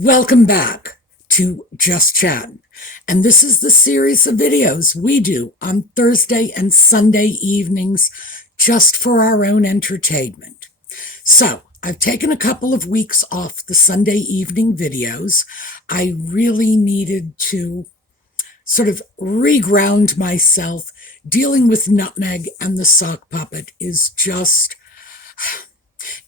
Welcome back to Just Chattin. And this is the series of videos we do on Thursday and Sunday evenings just for our own entertainment. So I've taken a couple of weeks off the Sunday evening videos. I really needed to sort of reground myself. Dealing with Nutmeg and the sock puppet is just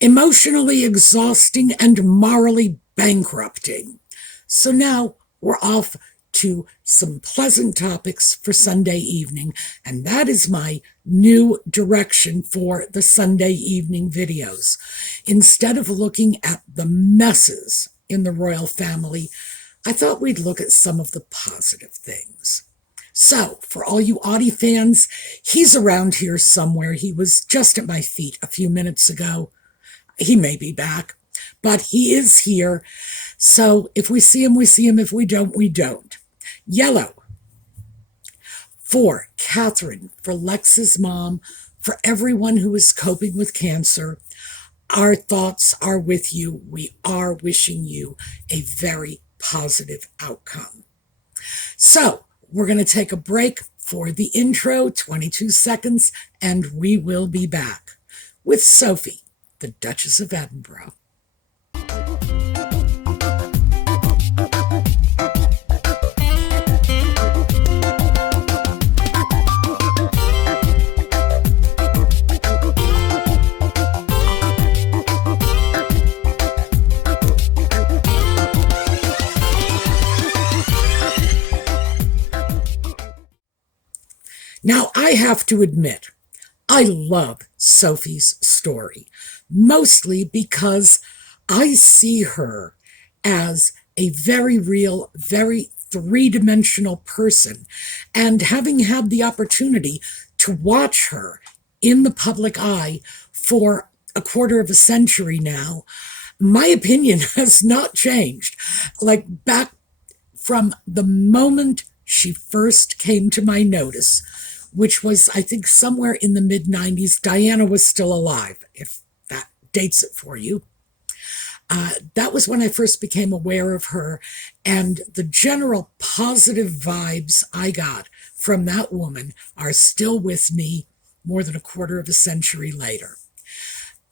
emotionally exhausting and morally bankrupting. So now we're off to some pleasant topics for Sunday evening, and that is my new direction for the Sunday evening videos. Instead of looking at the messes in the royal family, I thought we'd look at some of the positive things. So, for all you Audie fans, he's around here somewhere. He was just at my feet a few minutes ago. He may be back, but he is here. So if we see him, we see him. If we don't, we don't. Yellow for Catherine, for Lex's mom, for everyone who is coping with cancer. Our thoughts are with you. We are wishing you a very positive outcome. So we're going to take a break for the intro, 22 seconds, and we will be back with Sophie, the Duchess of Edinburgh. Now, I have to admit, I love Sophie's story, mostly because I see her as a very real, very three-dimensional person. And having had the opportunity to watch her in the public eye for a quarter of a century now, my opinion has not changed. Like back from the moment she first came to my notice, which was, I think, somewhere in the mid-90s. Diana was still alive, if that dates it for you. That was when I first became aware of her, and the general positive vibes I got from that woman are still with me more than a quarter of a century later.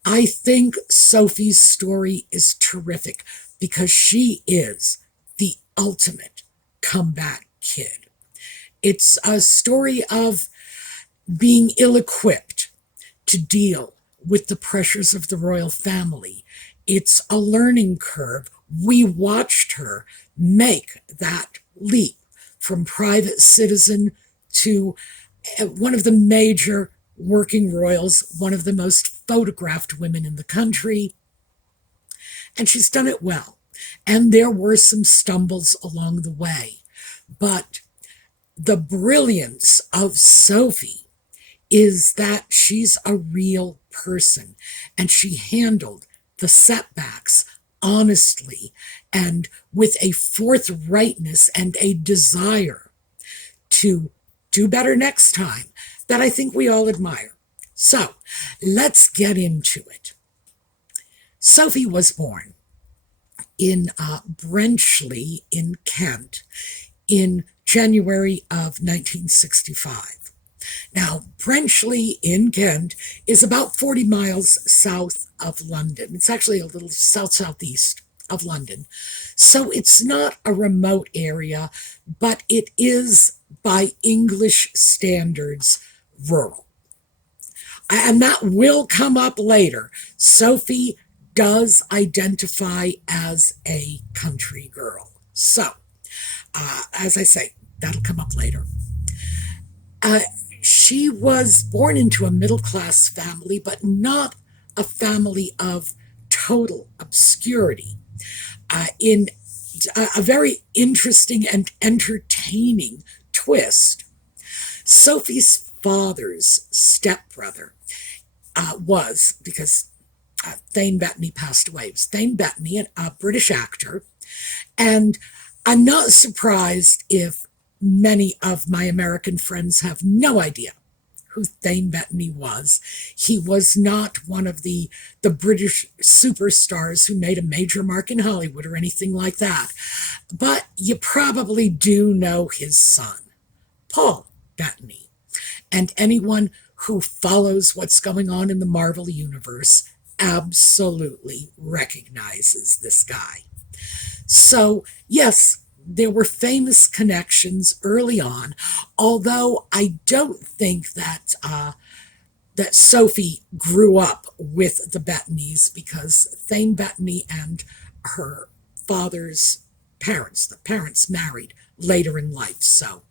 I think Sophie's story is terrific because she is the ultimate comeback kid. It's a story of being ill-equipped to deal with the pressures of the royal family. It's a learning curve. We watched her make that leap from private citizen to one of the major working royals, one of the most photographed women in the country. And she's done it well. And there were some stumbles along the way. But the brilliance of Sophie is that she's a real person, and she handled the setbacks honestly and with a forthrightness and a desire to do better next time that I think we all admire. So let's get into it. Sophie was born in Brenchley in Kent in January of 1965. Now, Brenchley in Kent is about 40 miles south of London. It's actually a little south-southeast of London. So it's not a remote area, but it is, by English standards, rural. And that will come up later. Sophie does identify as a country girl. So, as I say, that'll come up later. She was born into a middle-class family, but not a family of total obscurity. In a very interesting and entertaining twist, Sophie's father's stepbrother was, because Thane Bettany passed away, it was Thane Bettany, a British actor, and I'm not surprised if many of my American friends have no idea who Thane Bettany was. He was not one of the British superstars who made a major mark in Hollywood or anything like that. But you probably do know his son, Paul Bettany. And anyone who follows what's going on in the Marvel Universe absolutely recognizes this guy. So, yes, there were famous connections early on, although I don't think that Sophie grew up with the Bettany's, because Thane Bettany and her father's parents, the parents married later in life, so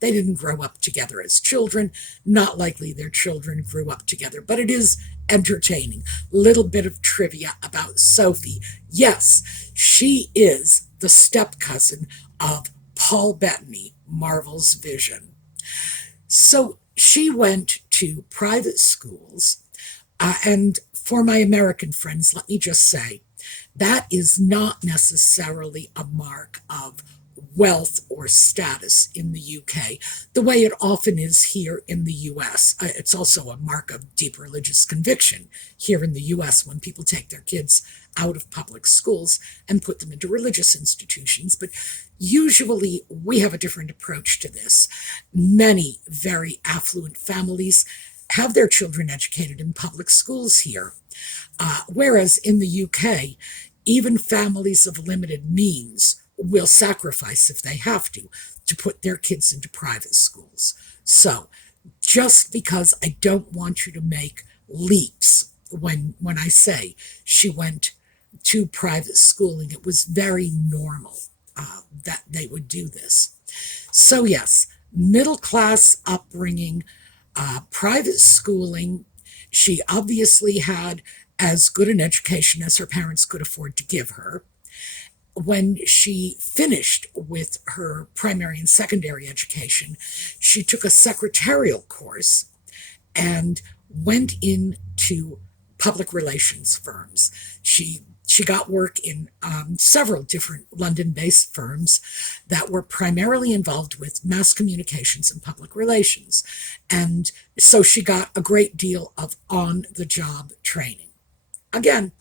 they didn't grow up together as children. Not likely their children grew up together, but it is entertaining. Little bit of trivia about Sophie. Yes, she is the step cousin of Paul Bettany, Marvel's Vision. So she went to private schools, and for my American friends, let me just say, that is not necessarily a mark of wealth or status in the UK, the way it often is here in the US. It's also a mark of deep religious conviction here in the US when people take their kids out of public schools and put them into religious institutions. But usually we have a different approach to this. Many very affluent families have their children educated in public schools here, whereas in the UK, even families of limited means will sacrifice, if they have to put their kids into private schools. So just because I don't want you to make leaps when I say she went to private schooling, it was very normal that they would do this. So yes, middle class upbringing, private schooling. She obviously had as good an education as her parents could afford to give her. When she finished with her primary and secondary education, she took a secretarial course and went into public relations firms. She got work in several different London-based firms that were primarily involved with mass communications and public relations. And so she got a great deal of on-the-job training. Again,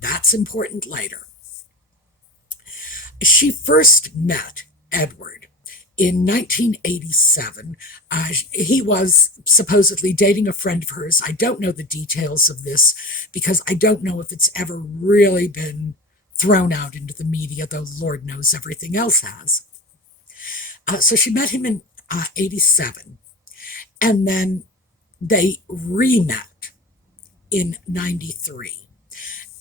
that's important later. She first met Edward in 1987. He was supposedly dating a friend of hers. I don't know the details of this because I don't know if it's ever really been thrown out into the media, though Lord knows everything else has. So she met him in 87, and then they re-met in 93.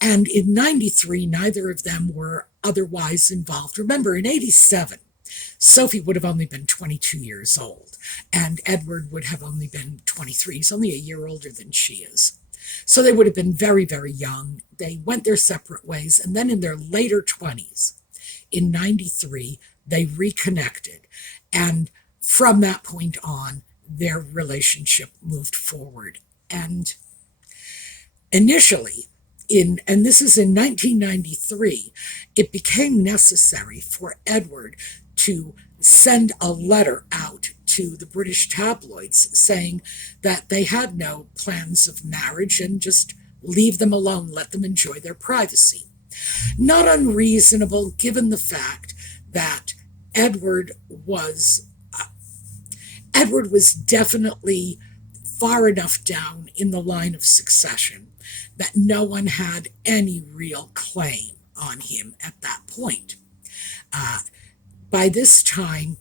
And in 93, neither of them were otherwise involved. Remember, in 87, Sophie would have only been 22 years old, and Edward would have only been 23. He's only a year older than she is. So they would have been very, very young. They went their separate ways, and then in their later 20s, in 93, they reconnected. And from that point on, their relationship moved forward. And initially, and this is in 1993, it became necessary for Edward to send a letter out to the British tabloids saying that they had no plans of marriage and just leave them alone, let them enjoy their privacy. Not unreasonable, given the fact that Edward was definitely far enough down in the line of succession that no one had any real claim on him at that point. By this time,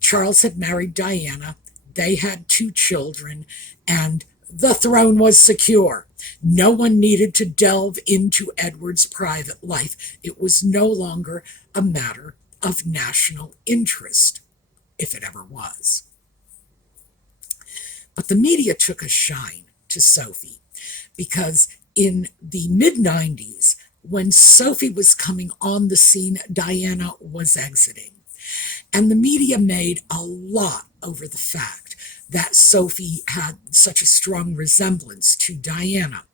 Charles had married Diana, they had 2 children, and the throne was secure. No one needed to delve into Edward's private life. It was no longer a matter of national interest, if it ever was. But the media took a shine to Sophie, because in the mid-90s, when Sophie was coming on the scene, Diana was exiting. And the media made a lot over the fact that Sophie had such a strong resemblance to Diana.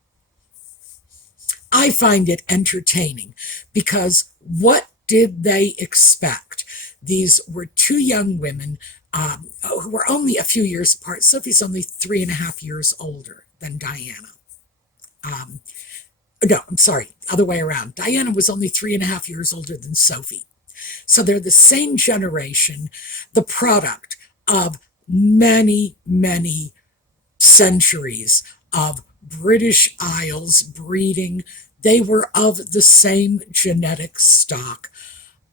I find it entertaining because what did they expect? These were two young women who were only a few years apart. Sophie's only 3.5 years older than Diana. Um, no, I'm sorry, other way around. Diana was only 3.5 years older than Sophie. So they're the same generation, the product of many, many centuries of British Isles breeding. They were of the same genetic stock.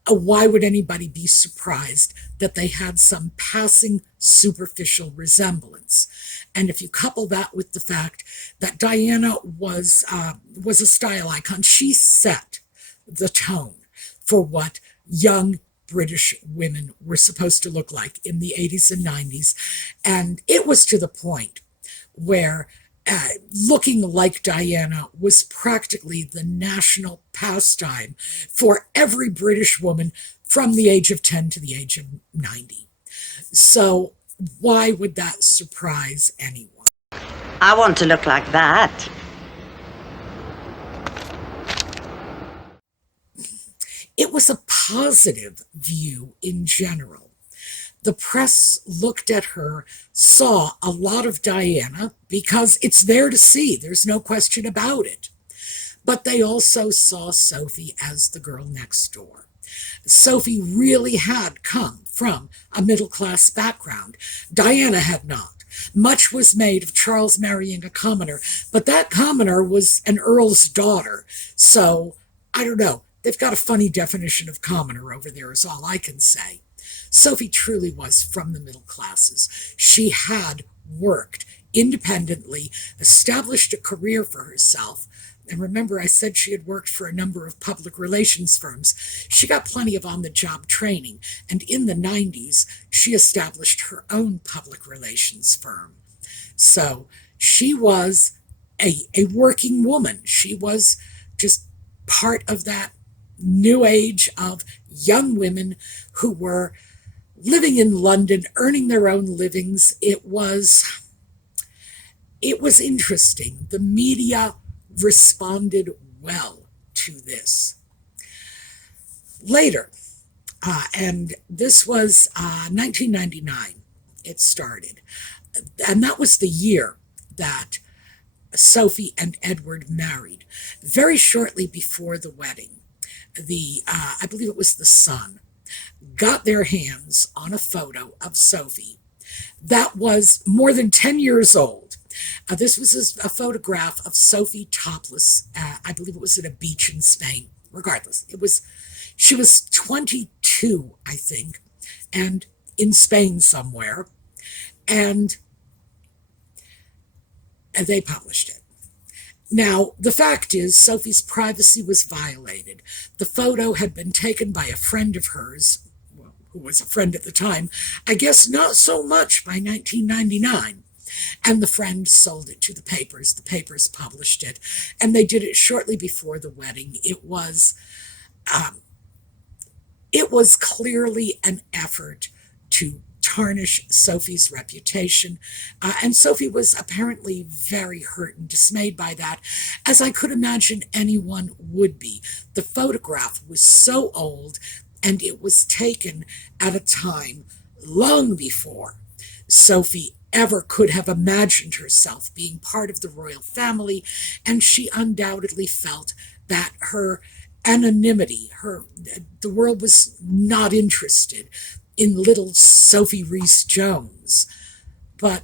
Why would anybody be surprised that they had some passing superficial resemblance? And if you couple that with the fact that Diana was a style icon, she set the tone for what young British women were supposed to look like in the 80s and 90s. And it was to the point where looking like Diana was practically the national pastime for every British woman from the age of 10 to the age of 90. So why would that surprise anyone? I want to look like that. It was a positive view in general. The press looked at her, saw a lot of Diana because it's there to see. There's no question about it. But they also saw Sophie as the girl next door. Sophie really had come from a middle-class background. Diana had not. Much was made of Charles marrying a commoner, but that commoner was an earl's daughter. So, I don't know. They've got a funny definition of commoner over there is all I can say. Sophie truly was from the middle classes. She had worked independently, established a career for herself. And remember, I said she had worked for a number of public relations firms. She got plenty of on-the-job training. And in the 90s, she established her own public relations firm. So she was a working woman. She was just part of that new age of young women who were living in London, earning their own livings. It was interesting. The media responded well to this. Later, and this was 1999, it started. And that was the year that Sophie and Edward married. Very shortly before the wedding, I believe it was the Sun, got their hands on a photo of Sophie that was more than 10 years old. This was a photograph of Sophie topless. I believe it was at a beach in Spain. Regardless, she was 22, I think, and in Spain somewhere, and they published it. Now, the fact is, Sophie's privacy was violated. The photo had been taken by a friend of hers, who was a friend at the time, I guess not so much by 1999. And the friend sold it to the papers. The papers published it, and they did it shortly before the wedding. It was clearly an effort to tarnish Sophie's reputation, and Sophie was apparently very hurt and dismayed by that, as I could imagine anyone would be. The photograph was so old, and it was taken at a time long before Sophie ever could have imagined herself being part of the royal family, and she undoubtedly felt that her anonymity, the world was not interested in little Sophie Rhys-Jones. But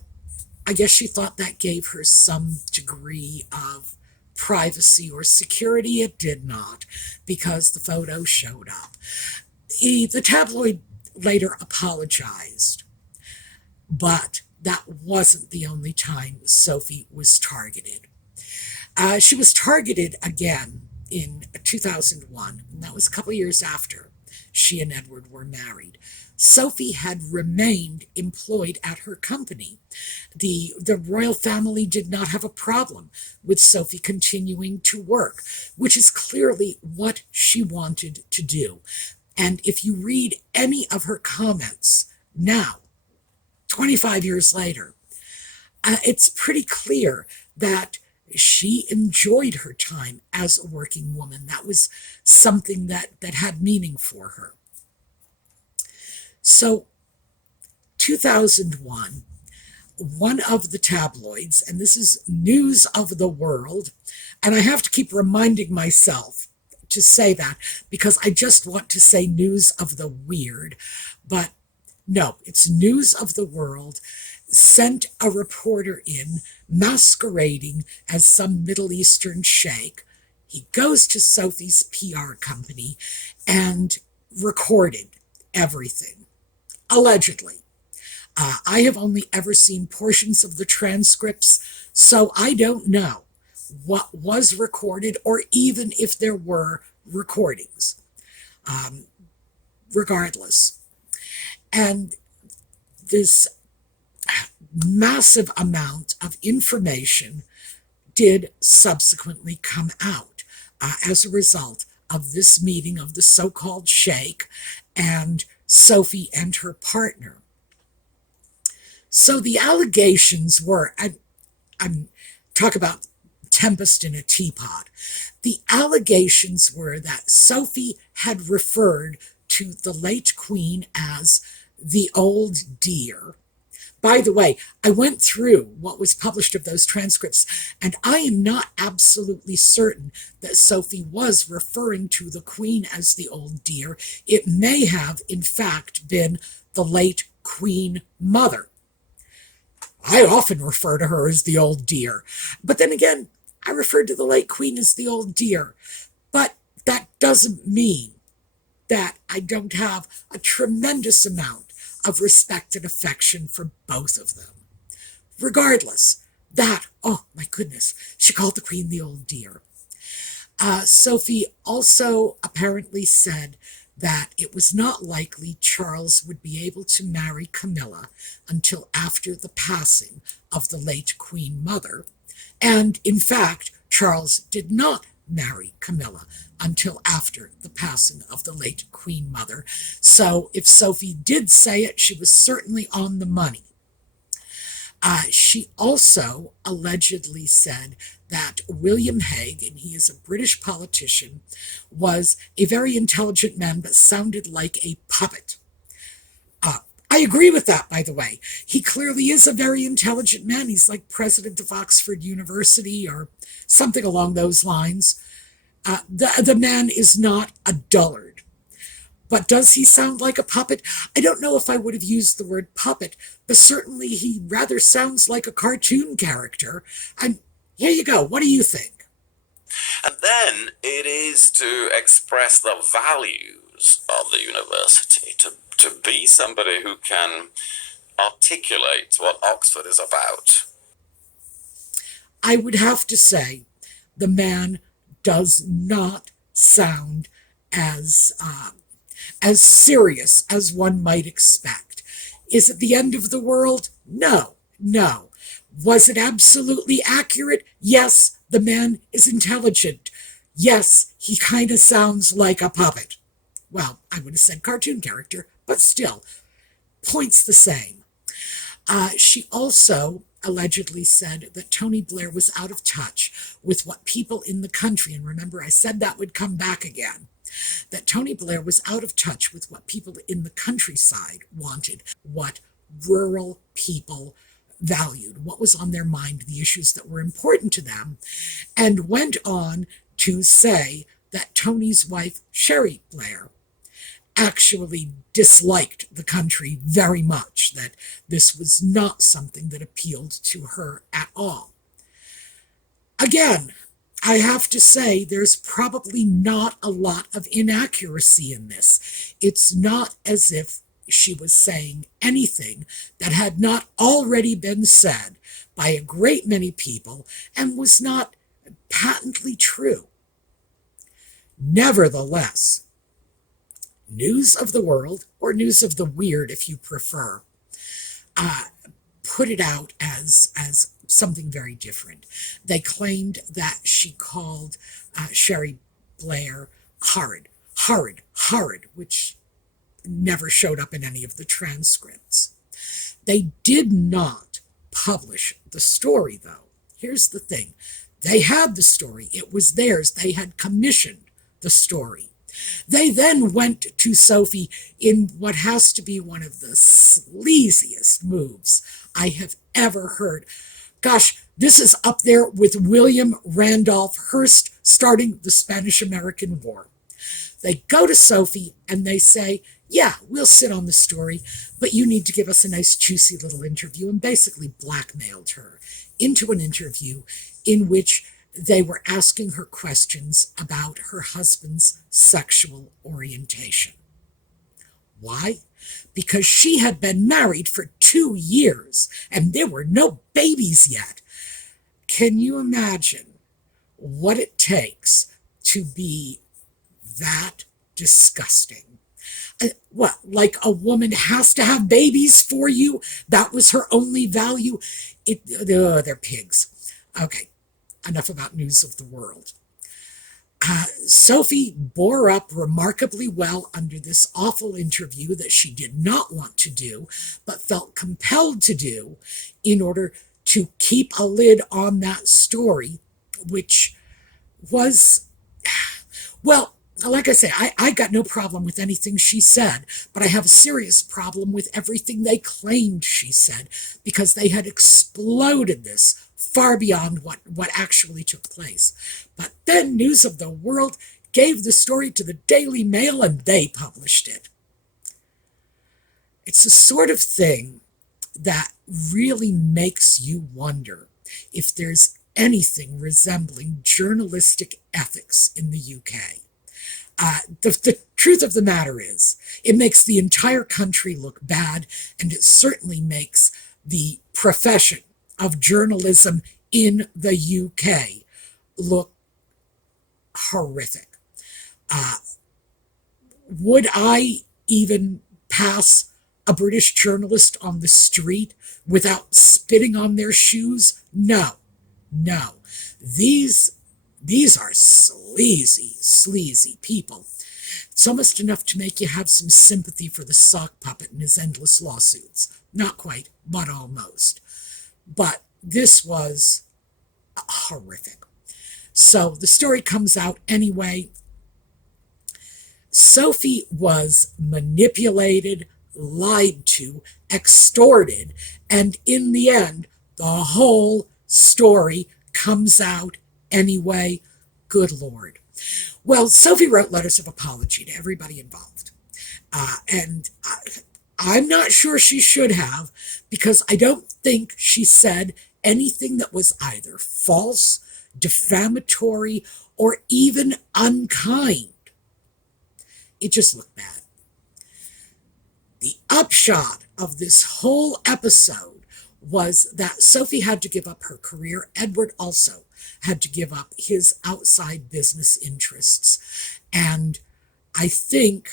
I guess she thought that gave her some degree of privacy or security. It did not, because the photo showed up. The tabloid later apologized, but that wasn't the only time Sophie was targeted. She was targeted again in 2001, and that was a couple years after she and Edward were married. Sophie had remained employed at her company. The royal family did not have a problem with Sophie continuing to work, which is clearly what she wanted to do. And if you read any of her comments now, 25 years later, it's pretty clear that she enjoyed her time as a working woman. That was something that had meaning for her. So, 2001, one of the tabloids, and this is News of the World, and I have to keep reminding myself to say that because I just want to say News of the Weird, but no, it's News of the World, sent a reporter in masquerading as some Middle Eastern sheikh. He goes to Sophie's PR company and recorded everything, allegedly. I have only ever seen portions of the transcripts, so I don't know what was recorded or even if there were recordings. Um, Regardless. And this massive amount of information did subsequently come out as a result of this meeting of the so-called sheikh and Sophie and her partner. So the allegations were, I'm talk about tempest in a teapot. The allegations were that Sophie had referred to the late queen as the old dear. By the way, I went through what was published of those transcripts, and I am not absolutely certain that Sophie was referring to the queen as the old dear. It may have, in fact, been the late queen mother. I often refer to her as the old dear. But then again, I referred to the late queen as the old dear. But that doesn't mean that I don't have a tremendous amount of respect and affection for both of them. Regardless, oh my goodness, she called the queen the old dear. Sophie also apparently said that it was not likely Charles would be able to marry Camilla until after the passing of the late Queen Mother. And in fact, Charles did not marry Camilla until after the passing of the late Queen Mother. So if Sophie did say it, she was certainly on the money. She also allegedly said that William Hague, and he is a British politician, was a very intelligent man but sounded like a puppet. I agree with that, by the way. He clearly is a very intelligent man. He's like president of Oxford University or something along those lines. The man is not a dullard. But does he sound like a puppet? I don't know if I would have used the word puppet, but certainly he rather sounds like a cartoon character. And here you go. What do you think? And then it is to express the values of the university, to be somebody who can articulate what Oxford is about. I would have to say the man does not sound as serious as one might expect. Is it the end of the world? No, no. Was it absolutely accurate? Yes, the man is intelligent. Yes, he kind of sounds like a puppet. Well, I would have said cartoon character, but still, points the same. She also allegedly said that Tony Blair was out of touch with what people in the country, and remember I said that would come back again, that Tony Blair was out of touch with what people in the countryside wanted, what rural people valued, what was on their mind, the issues that were important to them, and went on to say that Tony's wife, Sherry Blair, actually disliked the country very much, that this was not something that appealed to her at all. Again, I have to say there's probably not a lot of inaccuracy in this. It's not as if she was saying anything that had not already been said by a great many people and was not patently true. Nevertheless, News of the World, or News of the Weird if you prefer, put it out as something very different. They claimed that she called Sherry Blair horrid, which never showed up in any of the transcripts. They did not publish the story, though. Here's the thing. They had the story. It was theirs. They had commissioned the story. They then went to Sophie in what has to be one of the sleaziest moves I have ever heard. Gosh, this is up there with William Randolph Hearst starting the Spanish-American War. They go to Sophie and they say, yeah, we'll sit on the story, but you need to give us a nice juicy little interview, and basically blackmailed her into an interview in which they were asking her questions about her husband's sexual orientation. Why? Because she had been married for 2 years and there were no babies yet. Can you imagine what it takes to be that disgusting? What, like a woman has to have babies for you? That was her only value? They're pigs. Okay, enough about news of the world. Sophie bore up remarkably well under this awful interview that she did not want to do, but felt compelled to do in order to keep a lid on that story, which was, well, like I say, I got no problem with anything she said, but I have a serious problem with everything they claimed she said, because they had exploded this far beyond what actually took place. But then News of the World gave the story to the Daily Mail and they published it. It's the sort of thing that really makes you wonder if there's anything resembling journalistic ethics in the UK. The truth of the matter is, it makes the entire country look bad, and it certainly makes the profession of journalism in the UK look horrific. Would I even pass a British journalist on the street without spitting on their shoes? No. These are sleazy people. It's almost enough to make you have some sympathy for the sock puppet and his endless lawsuits. Not quite, but almost. But this was horrific. So the story comes out anyway. Sophie was manipulated, lied to, extorted, and in the end, the whole story comes out anyway. Good Lord. Well, Sophie wrote letters of apology to everybody involved. And I'm not sure she should have, because I don't think she said anything that was either false, defamatory, or even unkind. It just looked bad. The upshot of this whole episode was that Sophie had to give up her career. Edward also had to give up his outside business interests. And I think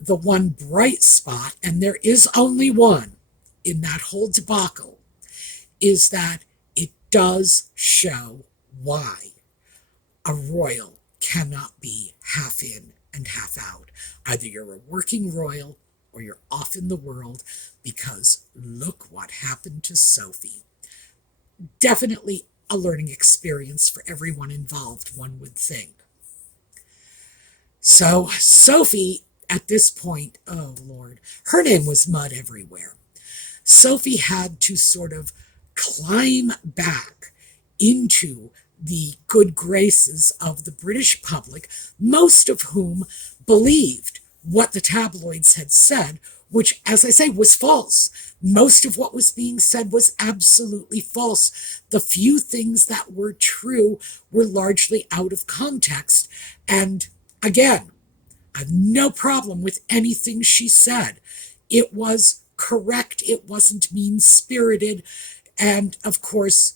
the one bright spot, and there is only one in that whole debacle, is that it does show why a royal cannot be half in and half out. Either you're a working royal or you're off in the world, because look what happened to Sophie. Definitely a learning experience for everyone involved, one would think. So Sophie, at this point, oh Lord, her name was mud everywhere. Sophie had to sort of climb back into the good graces of the British public, most of whom believed what the tabloids had said, which, as I say, was false. Most of what was being said was absolutely false. The few things that were true were largely out of context. And again, I have no problem with anything she said. It was correct. It wasn't mean-spirited. And, of course,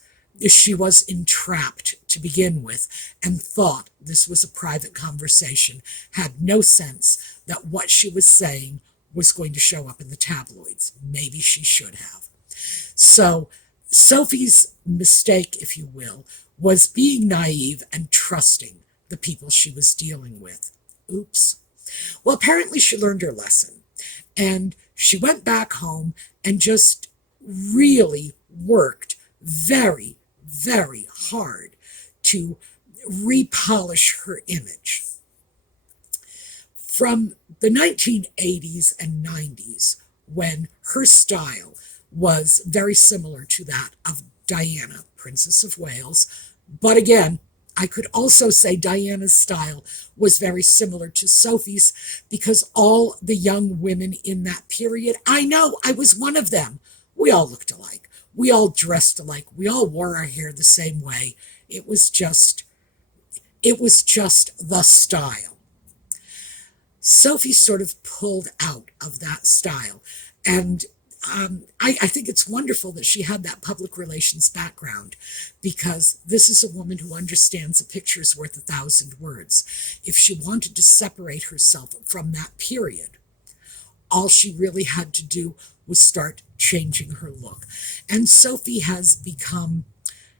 she was entrapped to begin with and thought this was a private conversation, had no sense that what she was saying was going to show up in the tabloids. Maybe she should have. So Sophie's mistake, if you will, was being naive and trusting the people she was dealing with. Oops. Well, apparently she learned her lesson, and she went back home and just really worked very, very hard to repolish her image. from the 1980s and 90s, when her style was very similar to that of Diana, Princess of Wales. But again, I could also say Diana's style was very similar to Sophie's, because all the young women in that period, I know, I was one of them. We all looked alike. We all dressed alike. We all wore our hair the same way. It was just the style. Sophie sort of pulled out of that style. And I think it's wonderful that she had that public relations background, because this is a woman who understands a picture is worth 1,000 words. If she wanted to separate herself from that period, all she really had to do was start changing her look. And Sophie has become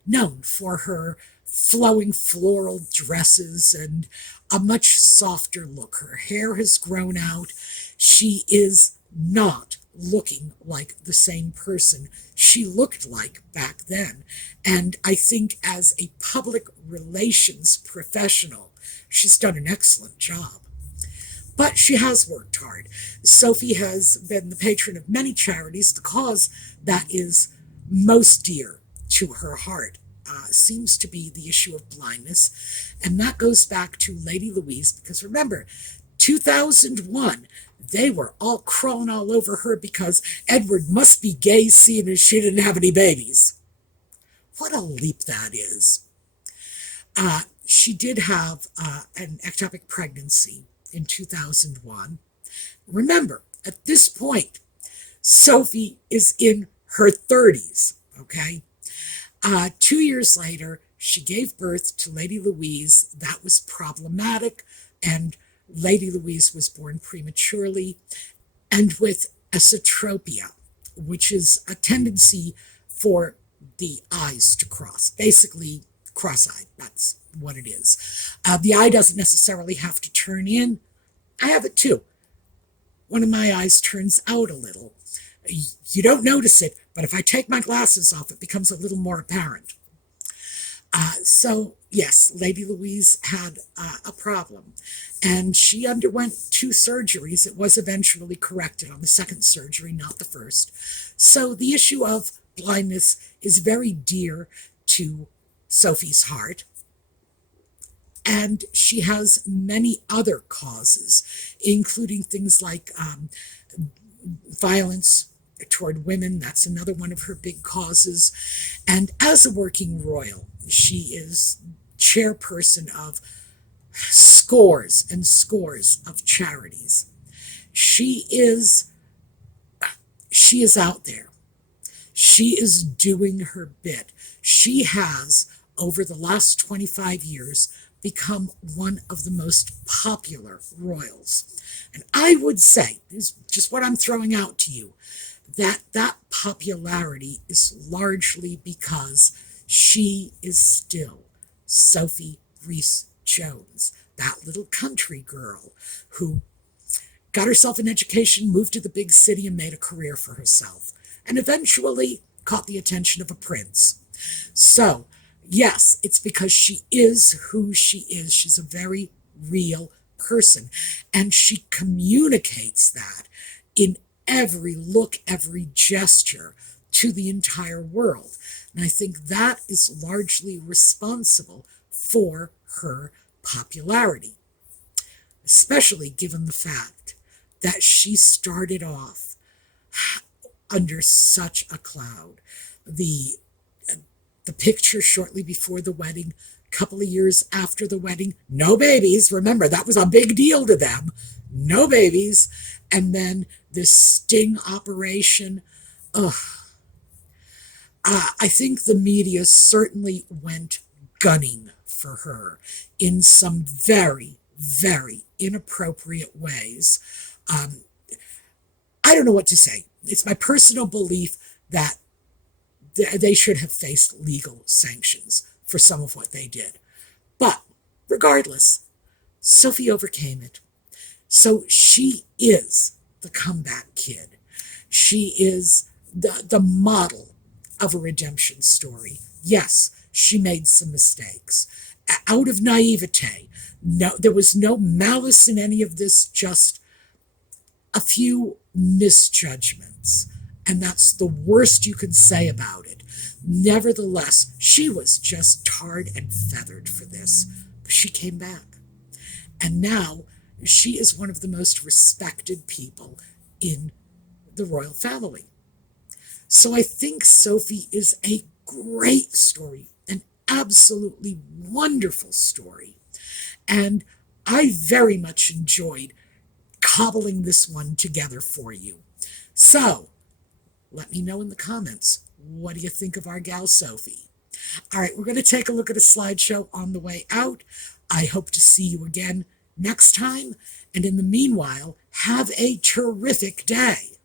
known for her flowing floral dresses and a much softer look. Her hair has grown out. She is not looking like the same person she looked like back then. And I think as a public relations professional, she's done an excellent job. But she has worked hard. Sophie has been the patron of many charities. The cause that is most dear to her heart seems to be the issue of blindness. And that goes back to Lady Louise, because remember, 2001, they were all crawling all over her because Edward must be gay, seeing as she didn't have any babies. What a leap that is. She did have an ectopic pregnancy in 2001. Remember, at this point, Sophie is in her 30s, okay? 2 years later, she gave birth to Lady Louise. That was problematic, and Lady Louise was born prematurely and with esotropia, which is a tendency for the eyes to cross, basically cross-eyed. That's what it is. The eye doesn't necessarily have to turn in. I have it too. One of my eyes turns out a little. You don't notice it, but if I take my glasses off, it becomes a little more apparent. So, yes, Lady Louise had a problem, and she underwent 2 surgeries. It was eventually corrected on the second surgery, not the first. So the issue of blindness is very dear to Sophie's heart, and she has many other causes, including things like violence toward women. That's another one of her big causes. And as a working royal, she is chairperson of scores and scores of charities. She is out there. She is doing her bit. She has, over the last 25 years, become one of the most popular royals. And I would say, this is just what I'm throwing out to you, that popularity is largely because she is still Sophie Rhys-Jones, that little country girl who got herself an education, moved to the big city, and made a career for herself, and eventually caught the attention of a prince. So, yes, it's because she is who she is. She's a very real person, and she communicates that in every look, every gesture to the entire world. And I think that is largely responsible for her popularity, especially given the fact that she started off under such a cloud. The picture shortly before the wedding, a couple of years after the wedding, no babies. Remember, that was a big deal to them. No babies. And then this sting operation. Ugh. I think the media certainly went gunning for her in some very, very inappropriate ways. I don't know what to say. It's my personal belief that they should have faced legal sanctions for some of what they did. But regardless, Sophie overcame it. So she is the comeback kid. She is the model of a redemption story. Yes, she made some mistakes. Out of naivete, No, there was no malice in any of this, just a few misjudgments. And that's the worst you could say about it. Nevertheless, she was just tarred and feathered for this. But she came back. And now she is one of the most respected people in the royal family. So I think Sophie is a great story, an absolutely wonderful story. And I very much enjoyed cobbling this one together for you. So let me know in the comments, what do you think of our gal Sophie? All right, we're going to take a look at a slideshow on the way out. I hope to see you again next time. And in the meanwhile, have a terrific day.